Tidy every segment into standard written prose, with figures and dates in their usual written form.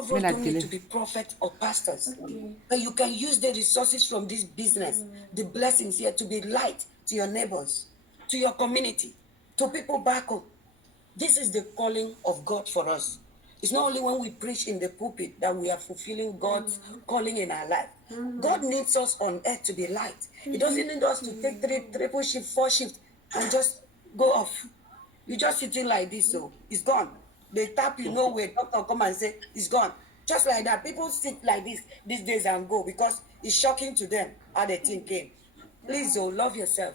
of us don't need to be prophets or pastors, but you can use the resources from this business, the blessings here, to be light to your neighbors, to your community, to people back home. This is the calling of God for us. It's not only when we preach in the pulpit that we are fulfilling God's calling in our life. God needs us on earth to be light. He doesn't need us to take triple shift, 4 shift, and just go off. You just sitting like this, so it's gone. They tap you nowhere. Doctor come and say it's gone. Just like that. People sit like this these days and go because it's shocking to them how the thing came. Please, oh, love yourself.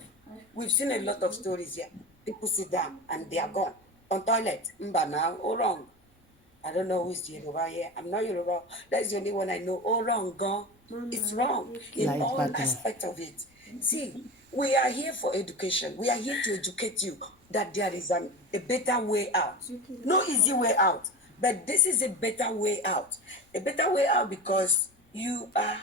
We've seen a lot of stories here. People sit down and they are gone. On toilet, mba now, oh wrong. I don't know who's the Yoruba here. I'm not Yoruba. That's the only one I know. Oh wrong, gone. It's wrong in all aspects of it. See, we are here for education. We are here to educate you that there is a better way out. No easy way out, but this is a better way out. A better way out because you are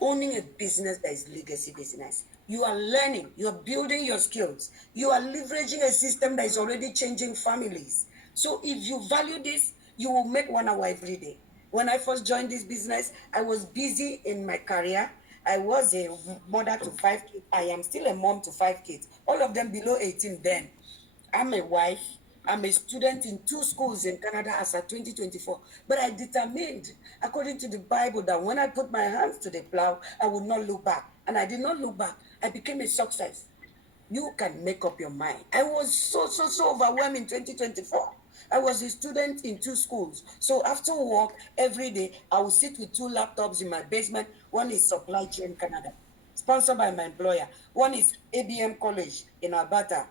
owning a business that is legacy business. You are learning, you are building your skills, you are leveraging a system that is already changing families. So if you value this, you will make 1 hour every day. When I first joined this business, I was busy in my career. I was a mother to 5 kids. I am still a mom to 5 kids, all of them below 18 then. I'm a wife. I'm a student in 2 schools in Canada as of 2024. But I determined, according to the Bible, that when I put my hands to the plow, I would not look back. And I did not look back. I became a success. You can make up your mind. I was so overwhelmed in 2024. I was a student in 2 schools. So after work, every day, I would sit with 2 laptops in my basement. One is Supply Chain Canada, sponsored by my employer. One is ABM College in Alberta,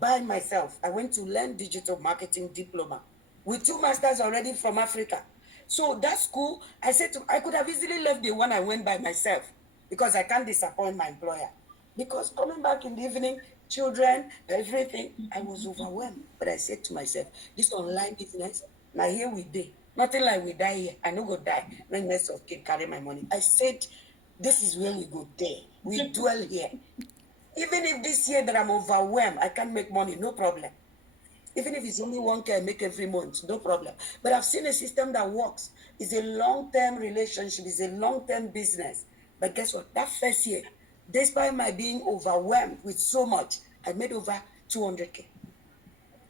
by myself. I went to learn digital marketing diploma with 2 masters already from Africa. So that school, I said I could have easily left the one I went by myself because I can't disappoint my employer. Because coming back in the evening, children, everything, I was overwhelmed. But I said to myself, this online business, now here we day. Nothing like we die here. I no go die. When next of kid carry my money. I said, this is where we go there. We dwell here. Even if this year that I'm overwhelmed, I can't make money, no problem. Even if it's only 1K I make every month, no problem. But I've seen a system that works. It's a long-term relationship, it's a long-term business. But guess what? That first year, despite my being overwhelmed with so much, I made over 200K.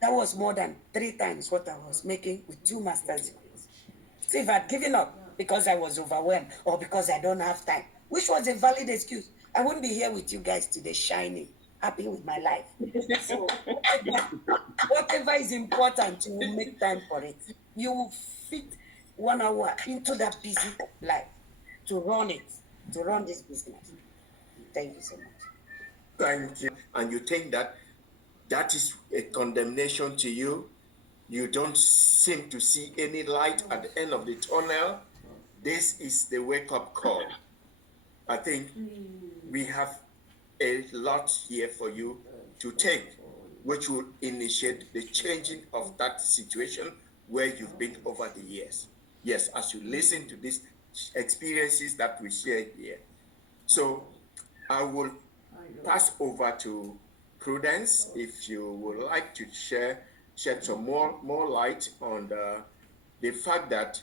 That was more than 3 times what I was making with 2 masters degrees. So if I'd given up because I was overwhelmed or because I don't have time, which was a valid excuse, I wouldn't be here with you guys today, shining, happy with my life. So whatever is important, you will make time for it. You will fit 1 hour into that busy life to run it, to run this business. Thank you so much. Thank you. And you think that that is a condemnation to you? You don't seem to see any light at the end of the tunnel. This is the wake-up call. I think we have a lot here for you to take, which will initiate the changing of that situation where you've been over the years. Yes, as you listen to these experiences that we share here. So I will pass over to Prudence if you would like to shed some more light on the fact that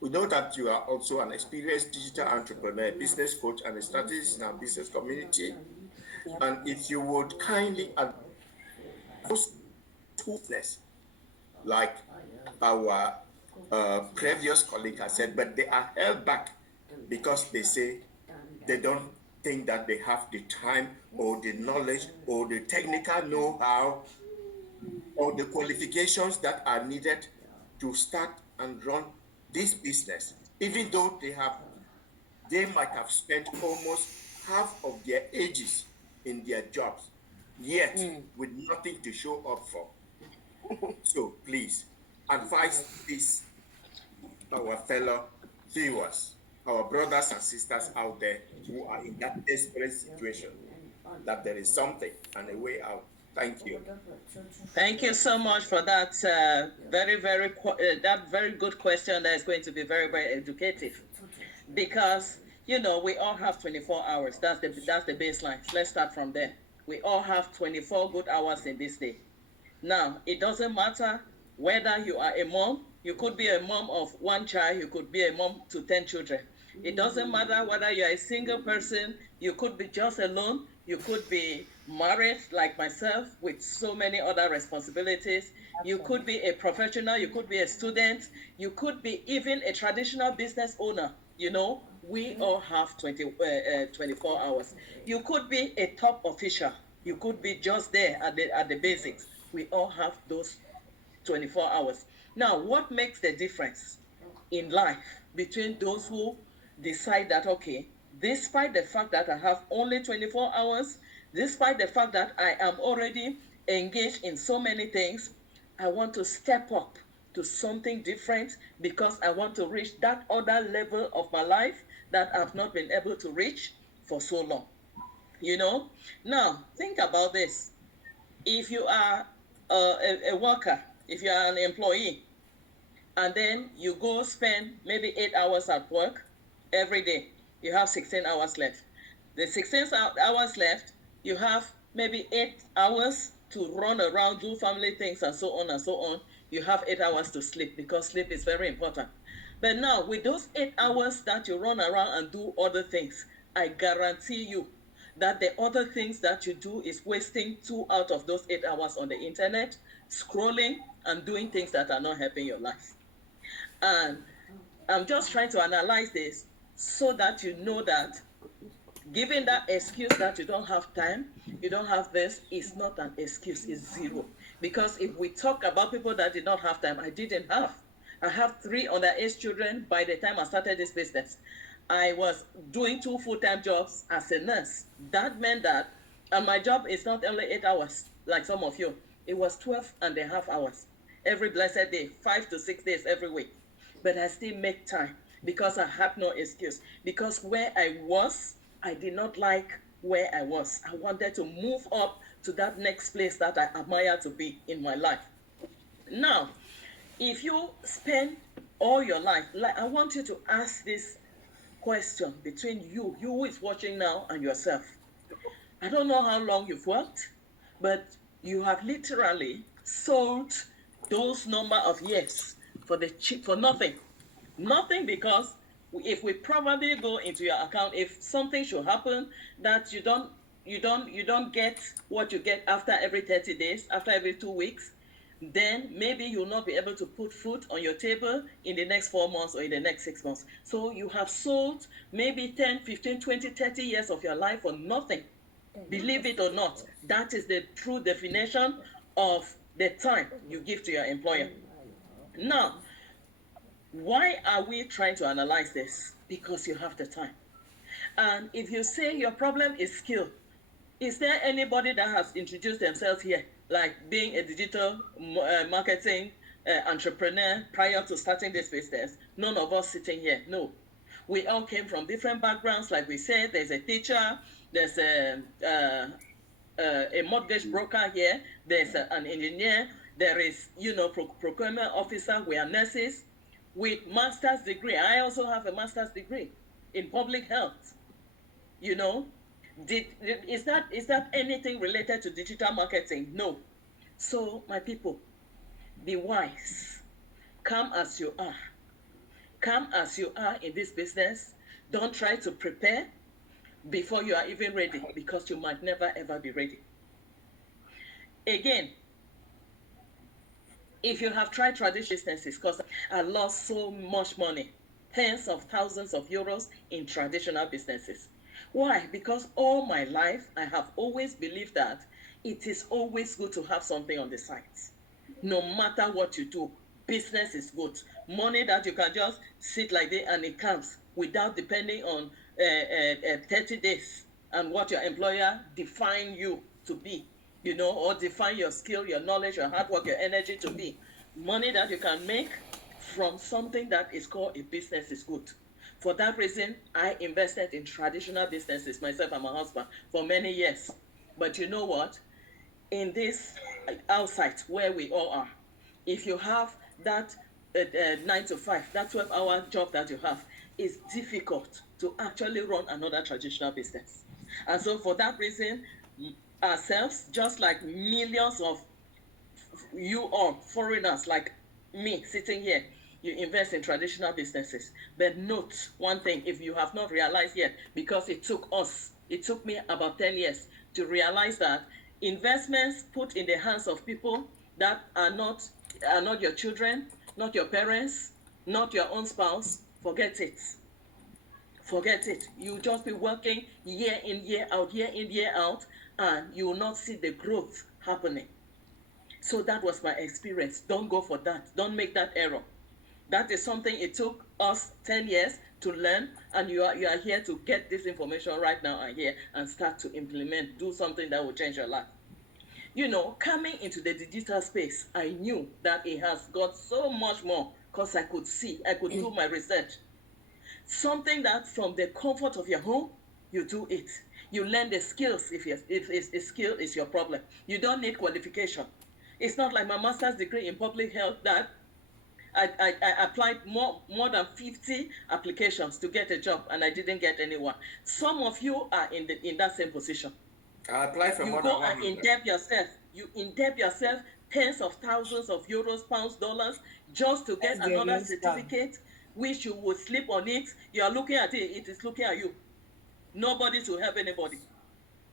we know that you are also an experienced digital entrepreneur, business coach, and a strategist in our business community. And if you would kindly advise business, like our previous colleague has said, but they are held back because they say they don't think that they have the time or the knowledge or the technical know-how or the qualifications that are needed to start and run this business, even though they might have spent almost half of their ages in their jobs, yet with nothing to show up for. So please advise this our fellow viewers, our brothers and sisters out there who are in that desperate situation, that there is something and a way out. Thank you. Thank you so much for that that very good question that is going to be very, very educative. Because, we all have 24 hours. That's the baseline. Let's start from there. We all have 24 good hours in this day. Now, it doesn't matter whether you are a mom, You could be a mom of one child, you could be a mom to 10 children. It doesn't matter whether you're a single person, you could be just alone, you could be married like myself with so many other responsibilities. You could be a professional, you could be a student, you could be even a traditional business owner. You know, we all have 24 hours. You could be a top official, you could be just there at the basics. We all have those 24 hours. Now, what makes the difference in life between those who decide that, okay, despite the fact that I have only 24 hours, despite the fact that I am already engaged in so many things, I want to step up to something different because I want to reach that other level of my life that I've not been able to reach for so long. You know? Now, think about this. If you are a worker, if you are an employee, and then you go spend maybe 8 hours at work every day, you have 16 hours left. The 16 hours left, you have maybe 8 hours to run around, do family things, and so on and so on. You have 8 hours to sleep because sleep is very important. But now, with those 8 hours that you run around and do other things, I guarantee you that the other things that you do is wasting 2 out of those 8 hours on the internet, scrolling and doing things that are not helping your life. And I'm just trying to analyze this so that you know that giving that excuse that you don't have time, you don't have this, is not an excuse, it's zero. Because if we talk about people that did not have time, I didn't have. I have 3 underage children by the time I started this business. I was doing 2 full-time jobs as a nurse. That meant that, and my job is not only 8 hours, like some of you, it was 12 and a half hours every blessed day, 5 to 6 days every week. But I still make time because I had no excuse. Because where I was, I did not like where I was. I wanted to move up to that next place that I admire to be in my life. Now, if you spend all your life, like, I want you to ask this question between you who is watching now, and yourself. I don't know how long you've worked, but you have literally sold those number of years for nothing. Nothing, because if we probably go into your account, if something should happen that you don't get what you get after every 30 days, after every 2 weeks, then maybe you'll not be able to put food on your table in the next 4 months or in the next 6 months. So you have sold maybe 10, 15, 20, 30 years of your life for nothing. Believe it or not, that is the true definition of the time you give to your employer. Now, why are we trying to analyze this? Because you have the time. And if you say your problem is skill, is there anybody that has introduced themselves here, like being a digital marketing entrepreneur prior to starting this business? None of us sitting here, no. We all came from different backgrounds. Like we said, there's a teacher, there's a mortgage broker here, there's an engineer, there is, procurement officer, we are nurses with master's degree. I also have a master's degree in public health. Is that anything related to digital marketing? No. So, my people, be wise. Come as you are. Come as you are in this business. Don't try to prepare before you are even ready, because you might never ever be ready. Again, if you have tried traditional businesses, because I lost so much money, tens of thousands of euros in traditional businesses. Why? Because all my life, I have always believed that it is always good to have something on the side. No matter what you do, business is good. Money that you can just sit like this and it comes without depending on 30 days and what your employer define you to be, or define your skill, your knowledge, your hard work, your energy to be. Money that you can make from something that is called a business is good. For that reason, I invested in traditional businesses, myself and my husband, for many years. But you know what? In this outside where we all are, if you have that 9 to 5, that 12-hour job that you have, it's difficult to actually run another traditional business. And so for that reason, ourselves, just like millions of you all foreigners like me sitting here, you invest in traditional businesses. But note one thing, if you have not realized yet, because it took me about 10 years to realize that investments put in the hands of people that are not your children, not your parents, not your own spouse, forget it. Forget it. You'll just be working year in, year out, and you will not see the growth happening. So that was my experience. Don't go for that. Don't make that error. That is something it took us 10 years to learn, and you are here to get this information right now and here and start to implement, do something that will change your life. You know, coming into the digital space, I knew that it has got so much more because I could do my research. Something that from the comfort of your home, you do it. You learn the skills if a skill is your problem. You don't need qualification. It's not like my master's degree in public health that I applied more than 50 applications to get a job and I didn't get anyone. Some of you are in that same position. I applied for You more go than and 100. in-depth yourself. You in-depth yourself tens of thousands of euros, pounds, dollars, just to get That's the another next one. certificate, which you will sleep on it. You are looking at it, it is looking at you. Nobody to help anybody.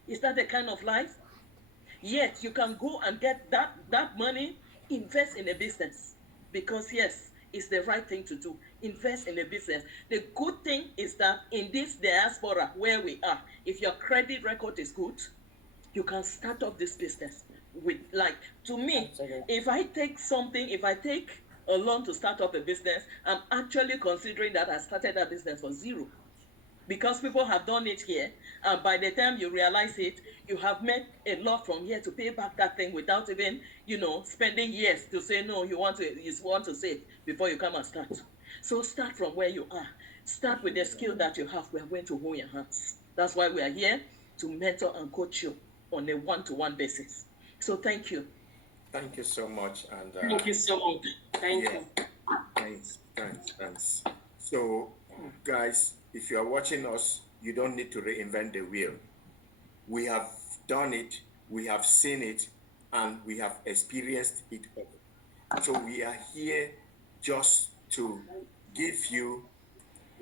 Is that the kind of life? Yet you can go and get that money, invest in a business. Because yes, it's the right thing to do. Invest in a business. The good thing is that in this diaspora where we are, if your credit record is good, you can start up this business with, like, to me, Absolutely. if I take a loan to start up a business, I'm actually considering that I started that business for zero. Because people have done it here, and by the time you realize it, you have made a lot from here to pay back that thing without even, spending years to say no. You want to save before you come and start. So start from where you are. Start with the skill that you have. We are going to hold your hands. That's why we are here, to mentor and coach you on a one-to-one basis. So thank you. Thank you so much. And Thank you so much. Thank yeah. you. Thanks. So, guys, if you are watching us, you don't need to reinvent the wheel. We have done it, we have seen it, and we have experienced it all. So we are here just to give you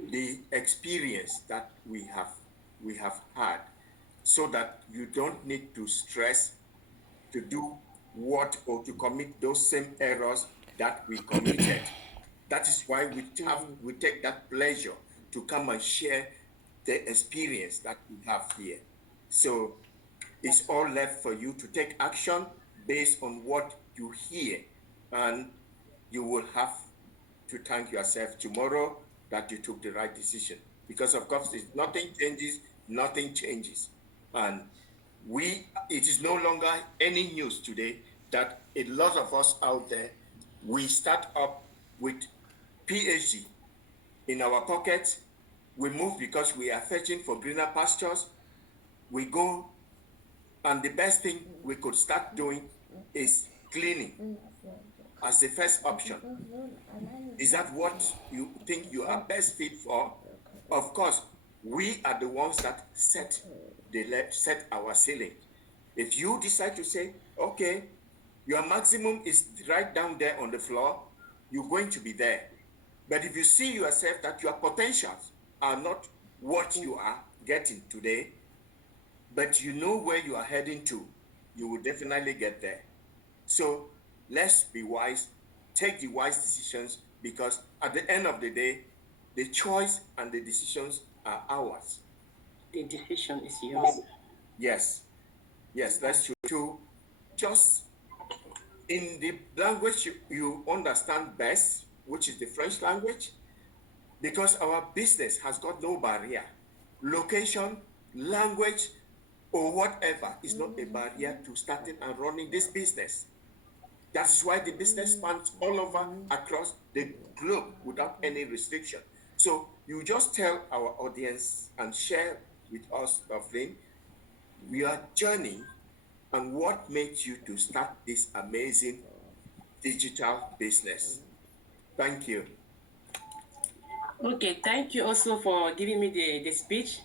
the experience that we have had, so that you don't need to stress to do what or to commit those same errors that we committed. That is why we take that pleasure to come and share the experience that we have here. So it's all left for you to take action based on what you hear, and you will have to thank yourself tomorrow that you took the right decision. Because of course, if nothing changes. And it is no longer any news today that a lot of us out there, we start up with PhD in our pockets. We move because we are searching for greener pastures. We go, and the best thing we could start doing is cleaning as the first option. Is that what you think you are best fit for? Of course, we are the ones that set our ceiling. If you decide to say, okay, your maximum is right down there on the floor, you're going to be there. But if you see yourself that your potentials are not what you are getting today, but you know where you are heading to, you will definitely get there. So let's be wise, take the wise decisions, because at the end of the day, the choice and the decisions are ours. The decision is yours. Yes, that's true too. Just in the language you understand best, which is the French language, because our business has got no barrier. Location, language, or whatever is not a barrier to starting and running this business. That's why the business spans all over across the globe without any restriction. So you just tell our audience and share with us, Lovelyn, your journey and what made you to start this amazing digital business. Thank you. Okay, thank you also for giving me the speech.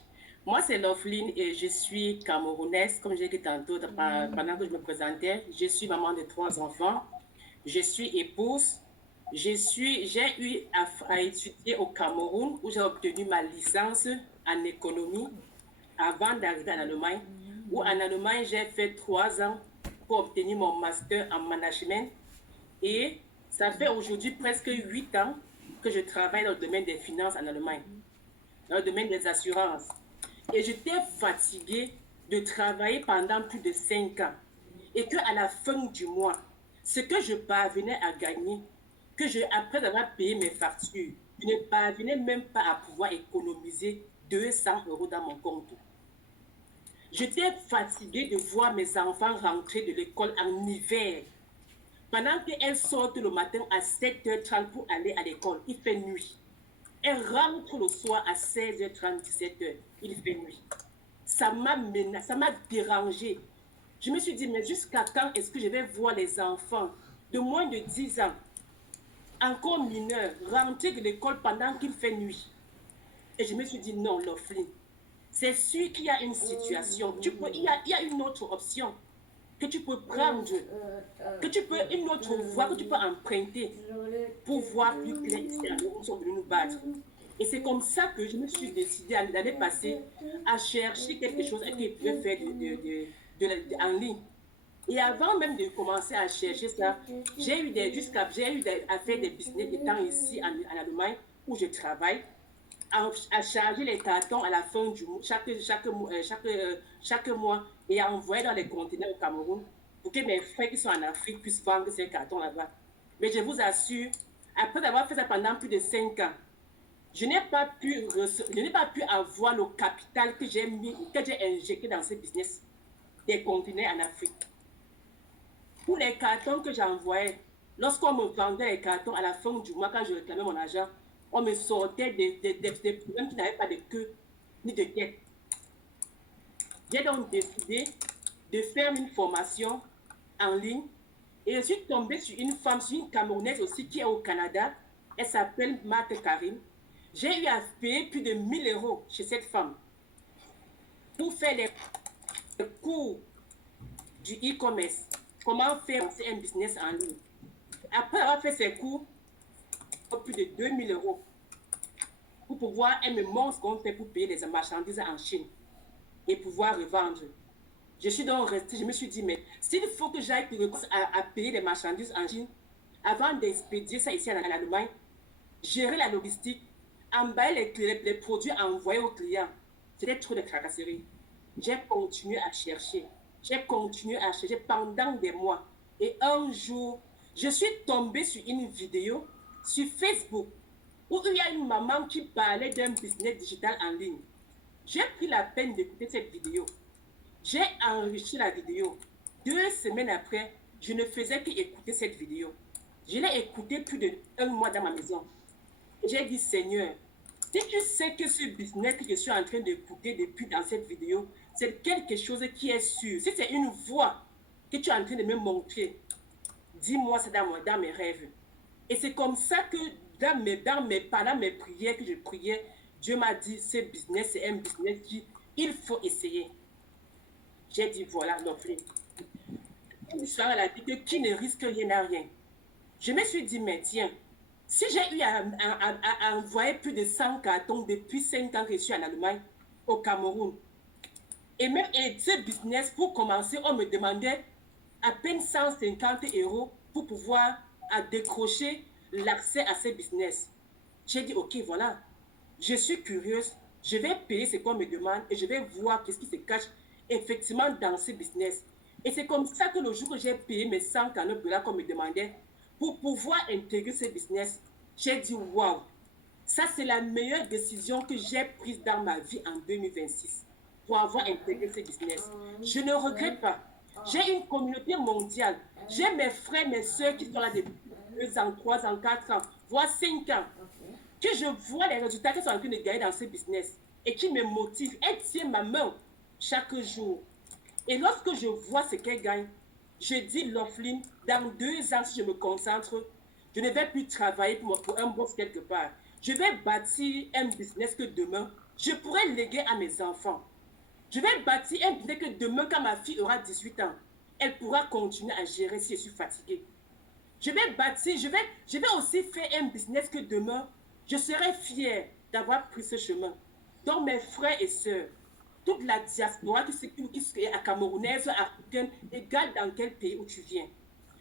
Moi, c'est Lovelyn et je suis camerounaise, comme j'ai dit tantôt pendant que je me présentais. Je suis maman de 3 enfants. Je suis épouse J'ai eu à étudier au Cameroun où j'ai obtenu ma licence en économie avant d'arriver en Allemagne. Où en Allemagne, j'ai fait 3 ans pour obtenir mon master en management. Et ça fait aujourd'hui presque 8 ans que je travaille dans le domaine des finances en Allemagne, dans le domaine des assurances. Et j'étais fatiguée de travailler pendant plus de 5 ans. Et qu'à la fin du mois, ce que je parvenais à gagner, après avoir payé mes factures, je ne parvenais même pas à pouvoir économiser 200 € dans mon compte. J'étais fatiguée de voir mes enfants rentrer de l'école en hiver. Pendant qu'elles sortent le matin à 7h30 pour aller à l'école, il fait nuit. Elles rentrent le soir à 16h30, 17h, il fait nuit. Ça m'a dérangée. Je me suis dit, mais jusqu'à quand est-ce que je vais voir les enfants de moins de 10 ans, encore mineurs, rentrer de l'école pendant qu'il fait nuit? Et je me suis dit, non, Loflin, c'est sûr qu'il y a une situation. Il y a une autre option que tu peux prendre, une autre voie que tu peux emprunter pour voir plus clair ici à nous sommes venus nous battre. Et c'est comme ça que je me suis décidée l'année passée à chercher quelque chose que je pouvais faire en ligne. Et avant même de commencer à chercher ça, j'ai eu à faire des business étant ici en Allemagne où je travaille, à charger les cartons à la fin du mois, chaque mois et à envoyer dans les conteneurs au Cameroun pour que mes frères qui sont en Afrique puissent vendre ces cartons là-bas. Mais je vous assure, après avoir fait ça pendant plus de 5 ans, je n'ai pas pu avoir le capital que j'ai injecté dans ce business des conteneurs en Afrique. Pour les cartons que j'envoyais, lorsqu'on me vendait les cartons à la fin du mois, quand je réclamais mon argent, on me sortait des problèmes qui n'avaient pas de queue ni de tête. J'ai donc décidé de faire une formation en ligne et je suis tombée sur une femme, sur une Camerounaise aussi qui est au Canada. Elle s'appelle Marthe Karim. J'ai eu à payer plus de 1000 € chez cette femme pour faire les cours du e-commerce. Comment faire un business en ligne. Après avoir fait ces cours, plus de 2000 € pour pouvoir, elle me montre ce qu'on fait pour payer les marchandises en Chine et pouvoir revendre. Je suis donc restée, je me suis dit, mais s'il faut que j'aille à payer les marchandises en Chine, avant d'expédier ça ici en Allemagne, gérer la logistique, emballer les produits envoyés aux clients, c'était trop de tracasseries. J'ai continué à chercher. Pendant des mois. Et un jour, je suis tombée sur une vidéo sur Facebook où il y a une maman qui parlait d'un business digital en ligne. J'ai pris la peine d'écouter cette vidéo. J'ai enrichi la vidéo. 2 semaines après, je ne faisais qu'écouter cette vidéo. Je l'ai écoutée plus d'1 mois dans ma maison. J'ai dit, Seigneur, si tu sais que ce business que je suis en train d'écouter depuis dans cette vidéo, c'est quelque chose qui est sûr. Si c'est une voix que tu es en train de me montrer, dis-moi ça dans mes rêves. Et c'est comme ça que pendant mes prières que je priais, Dieu m'a dit, ce business, c'est un business qu'il faut essayer. J'ai dit, voilà, non plus. L'histoire, elle a dit que qui ne risque rien n'a rien. Je me suis dit, mais tiens, si j'ai eu à envoyer plus de 100 cartons depuis 5 ans que je suis en Allemagne, au Cameroun, et ce business, pour commencer, on me demandait à peine 150 € pour pouvoir décrocher l'accès à ce business. J'ai dit, ok, voilà, je suis curieuse, je vais payer ce qu'on me demande et je vais voir qu'est-ce qui se cache effectivement dans ce business. Et c'est comme ça que le jour que j'ai payé mes 149 $ qu'on me demandait pour pouvoir intégrer ce business, j'ai dit, waouh, ça c'est la meilleure décision que j'ai prise dans ma vie en 2026 pour avoir intégré ce business. Je ne regrette pas. J'ai une communauté mondiale. J'ai mes frères, mes soeurs qui sont là depuis 2 ans, 3 ans, 4 ans, voire 5 ans. Que je vois les résultats qu'ils sont en train de gagner dans ce business et qui me motivent. Elle tient ma main chaque jour. Et lorsque je vois ce qu'elle gagne, je dis, Loflin, dans 2 ans, si je me concentre, je ne vais plus travailler pour un boss quelque part. Je vais bâtir un business que demain, je pourrai léguer à mes enfants. Je vais bâtir un business que demain, quand ma fille aura 18 ans, elle pourra continuer à gérer si je suis fatiguée. Je vais bâtir, je vais aussi faire un business que demain, je serai fier d'avoir pris ce chemin. Donc, mes frères et sœurs, toute la diaspora qui est à camerounaise, africaine, égale dans quel pays où tu viens.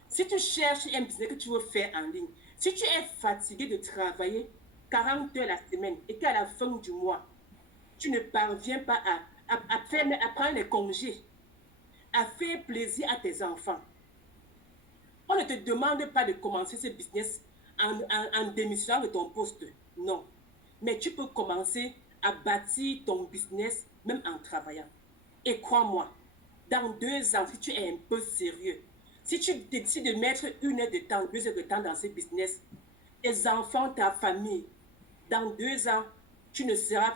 Si tu cherches un business que tu veux faire en ligne, si tu es fatigué de travailler 40 heures la semaine et qu'à la fin du mois, tu ne parviens pas à prendre les congés, à faire plaisir à tes enfants, on ne te demande pas de commencer ce business en démissionnant de ton poste. Non. Mais tu peux commencer à bâtir ton business même en travaillant. Et crois-moi, dans 2 ans, si tu es un peu sérieux, si tu décides de mettre 1 heure de temps, 2 heures de temps dans ce business, tes enfants, ta famille, dans 2 ans, tu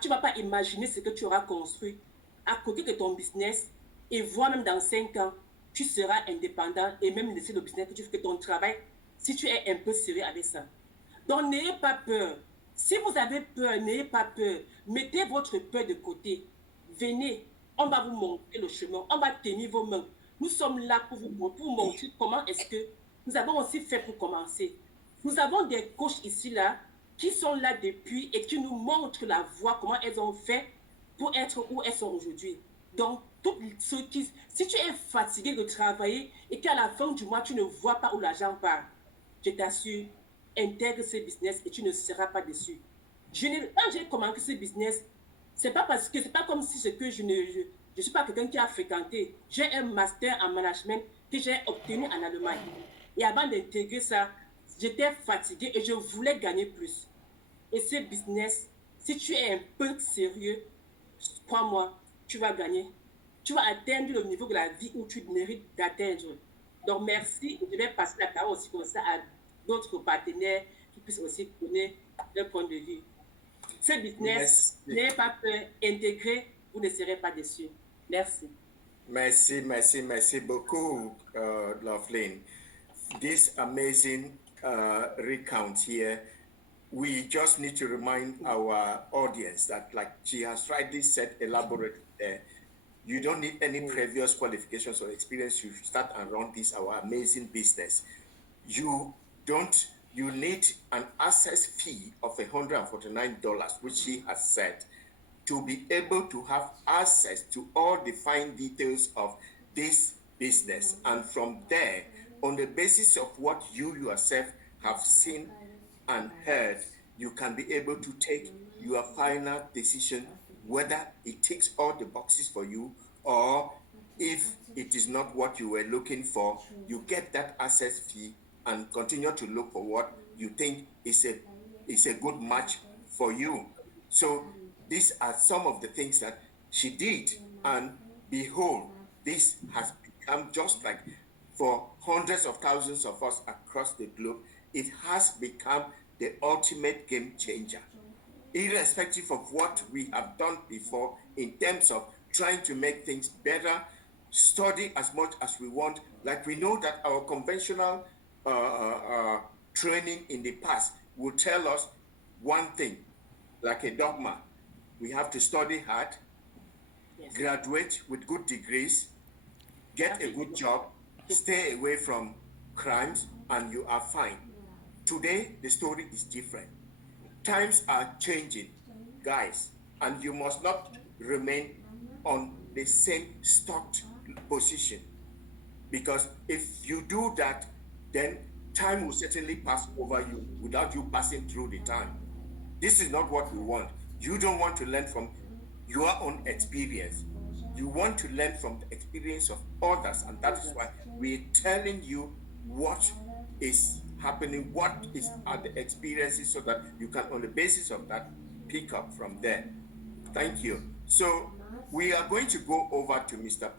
vas pas imaginer ce que tu auras construit à côté de ton business et voir même dans 5 ans, tu seras indépendant et même laisser le business que tu fais, ton travail, si tu es un peu sérieux avec ça. Donc, n'ayez pas peur. Si vous avez peur, n'ayez pas peur. Mettez votre peur de côté. Venez, on va vous montrer le chemin. On va tenir vos mains. Nous sommes là pour vous montrer comment est-ce que nous avons aussi fait pour commencer. Nous avons des coachs ici, là, qui sont là depuis et qui nous montrent la voie, comment elles ont fait pour être où elles sont aujourd'hui. Donc, si tu es fatigué de travailler et qu'à la fin du mois, tu ne vois pas où l'argent part, je t'assure, intègre ce business et tu ne seras pas déçu. Quand j'ai commencé ce business, c'est pas comme si je ne suis pas quelqu'un qui a fréquenté. J'ai un master en management que j'ai obtenu en Allemagne. Et avant d'intégrer ça, j'étais fatiguée et je voulais gagner plus. Et ce business, si tu es un peu sérieux, crois-moi, tu vas gagner. Tu vas atteindre le niveau de la vie où tu mérites d'atteindre. Donc, merci. Je vais passer la parole aussi comme ça à d'autres partenaires qui puissent aussi connaître leur point de vue. Ce business, n'ayez pas peur, intégrez, vous ne serez pas déçus. Merci. Merci beaucoup, Loveline. This amazing recount here. We just need to remind our audience that, like she has rightly said, elaborately there, you don't need any previous qualifications or experience to start and run this our amazing business. You need an access fee of $149, which she has said, to be able to have access to all the fine details of this business. And from there, on the basis of what you yourself have seen and heard, you can be able to take your final decision whether it ticks all the boxes for you, or if it is not what you were looking for, you get that access fee and continue to look for what you think is a good match for you. So these are some of the things that she did, and behold, this has become, just like for hundreds of thousands of us across the globe, it has become the ultimate game changer. Irrespective of what we have done before in terms of trying to make things better, study as much as we want. Like, we know that our conventional training in the past will tell us one thing, like a dogma. We have to study hard, Yes. graduate with good degrees, get a good job, stay away from crimes, and you are fine. Today, the story is different. Times are changing, guys, and you must not remain on the same stuck position, because if you do that, then time will certainly pass over you without you passing through the time. This is not what we want. You don't want to learn from your own experience. You want to learn from the experience of others, and that is why we're telling you what is happening, what are the experiences, so that you can, on the basis of that, pick up from there. Thank you. So we are going to go over to Mr.